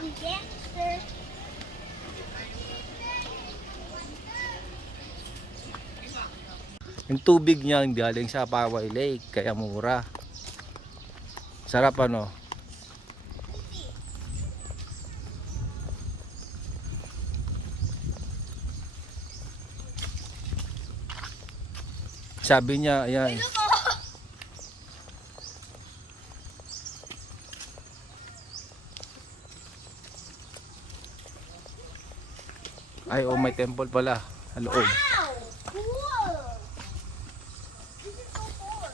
Ang gangster. Yung tubig niya galing sa Poway Lake, kaya mura. Sarap ano? Sabi niya, ayan. Ay, oh, may temple pala sa loob. Wow! Cool! This is so cool.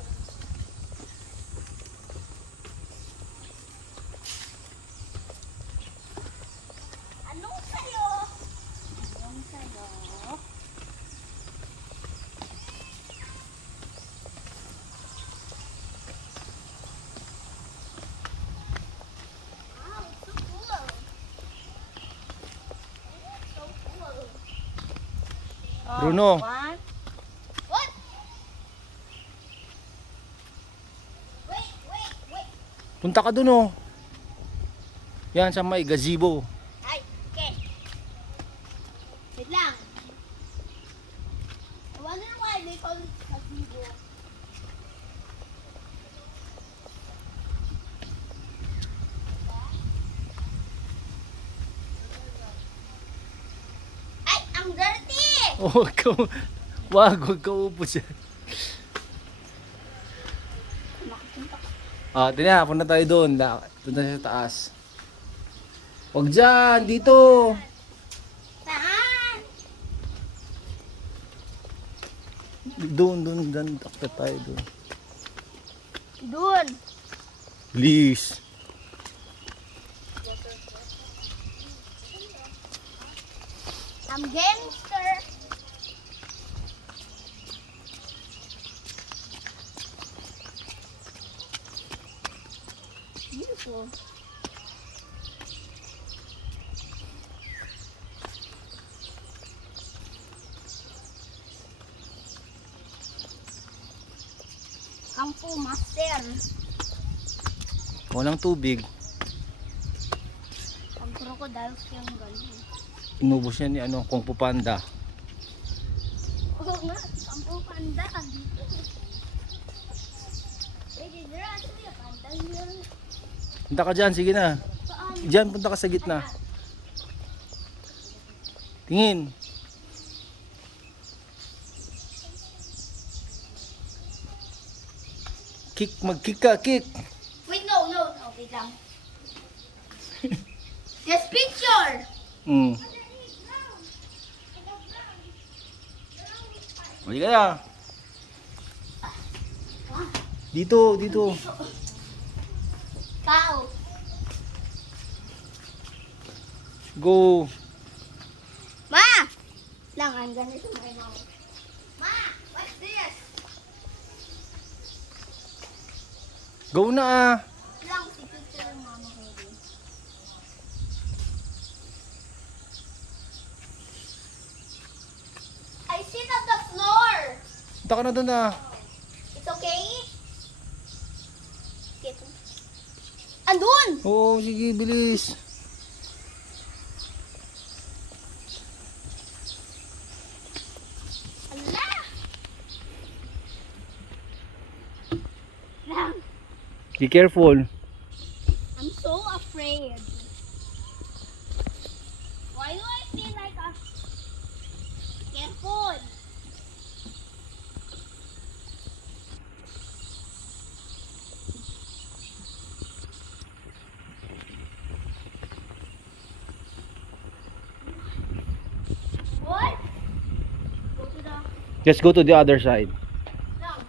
Anong sayo? Anong sayo? Wow, so cool. So cool. Bruno. One. What? Wait, wait, wait. Punta ka dun oh. Yan sa may gazebo. Ay, okay. Wait lang. I wonder why they call it gazebo. Ay, ang dirty! Oh, wag ka upo siya. Nakapunta ka. Ah, tina, punta tayo doon. Punta sa taas. Wag dyan, dito. Saan? Doon, takta tayo doon. Doon. Please. I'm gangster. Beautiful. Kung po, master. Walang tubig. Ang crocodiles yung galing. Inubos niya ni ano, Kung Fu Panda. Oo nga, ang po panda. Dito. Wait, is there actually a panda here? Punta ka dyan, sige na. Saan? Dyan, punta ka sa gitna. Tingin. Mag-kick ka, kick. Wait, no. Wait lang. This picture! Hmm. Mali ka na. Dito. Tao. Go. Ma! Lang, I'm gonna show my mom. Ma! What's this? Go na ah. Lang, si picture ng mama ko. I sit on the floor. Punta ka na doon ah. It's okay? Andun! Oo, sige, bilis. Ala! Lang, Be careful. I'm so afraid. Why do I feel like a... Careful! What? Go to the... Just go to the other side. Lang.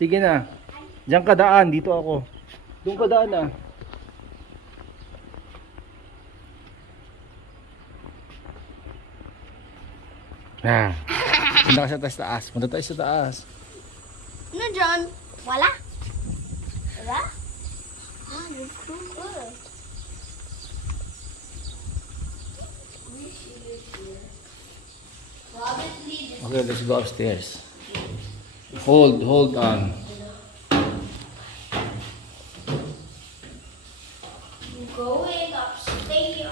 Sige na. Diyan ka daan, dito ako. Doon ka daan ah. Ah. Punta ka sa taas. Punta tayo sa taas. Ano dyan? Wala? Wala? Ah, that's so cool. Okay, let's go upstairs. Hold on. Going upstairs.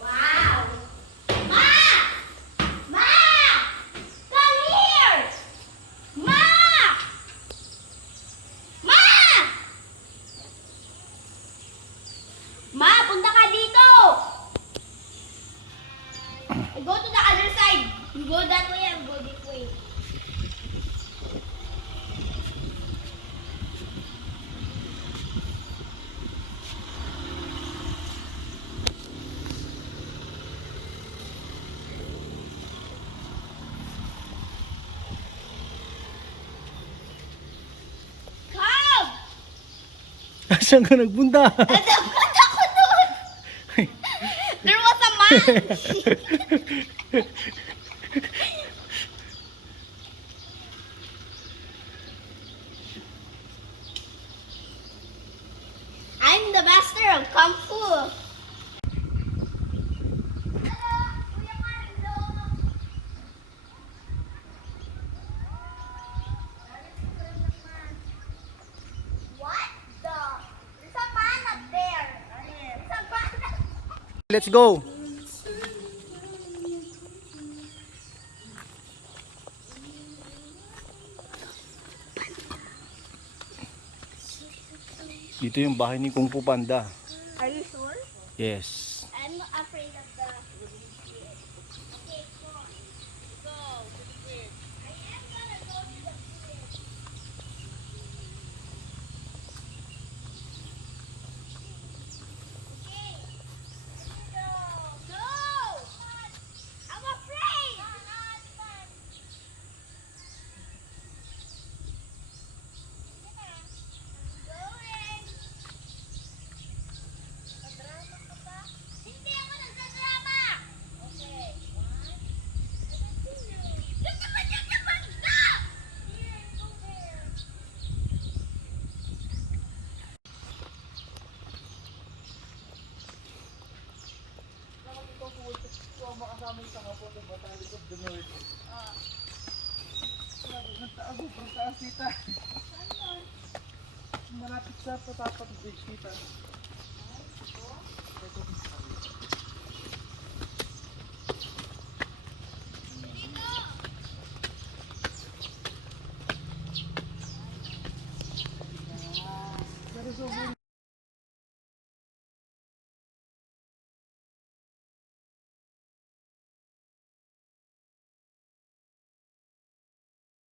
Wow! Ma! Ma! Come here! Ma! Ma! Ma, punta ka dito! I go to the other side. You go that way, I go this way. Come! Saan ka nagpunta? Nagpunta ko doon! There was a man! I'm the master of Kung Fu. What the? There's a man up there. There's a man. Let's go. Dito yung bahay ni Kung Fu Panda. Are you sure? Yes. I'm not afraid of the. Okay, go on. Go to the bridge. I am gonna go to the bridge. Okay. Go. Go. I'm afraid. No, no, it's fun. Going. Madrama ka ba? Hindi ako nagdadrama! Okay, one. Look naman yan naman ka! Here, go there. Malapit sa Patapag Bridge kita.